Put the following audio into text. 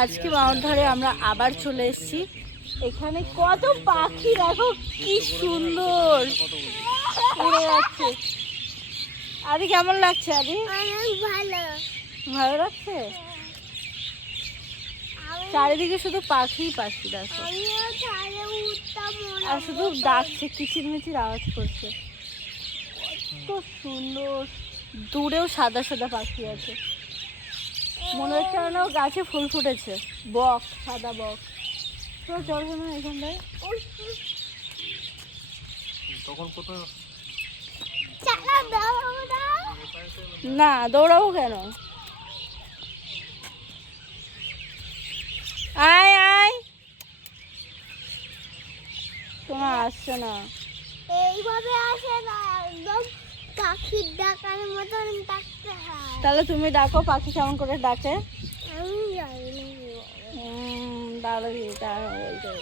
আজকে মাউন্টধারে আমরা আবার চলে এসেছি। এখানে কত পাখি দেখো, কি সুন্দর উড়ে যাচ্ছে। আদি কেমন লাগছে? আদি ভালো ভালো লাগছে? চারিদিকে শুধু পাখি পাখি দেখো, আর শুধু ডাকছে, কিচিরমিচির আওয়াজ করছে। কত সুন্দর, দূরেও সাদা সাদা পাখি আছে। মনে হচ্ছে যেন গাছে ফুল ফুটেছে। বক, সাদা বক। তোরা চলবে না এখানটায়? না, দৌড়াবো কেন? আয় আয়, তোমার আসছে না। এইভাবে আসে না, একদম পাখির ডাকার মতন ডাকতে হয়। তাহলে তুমি ডাকো, পাখি কেমন করে ডাকে? আমি জানি না। দাঁড়াবি, দাঁড়াবো।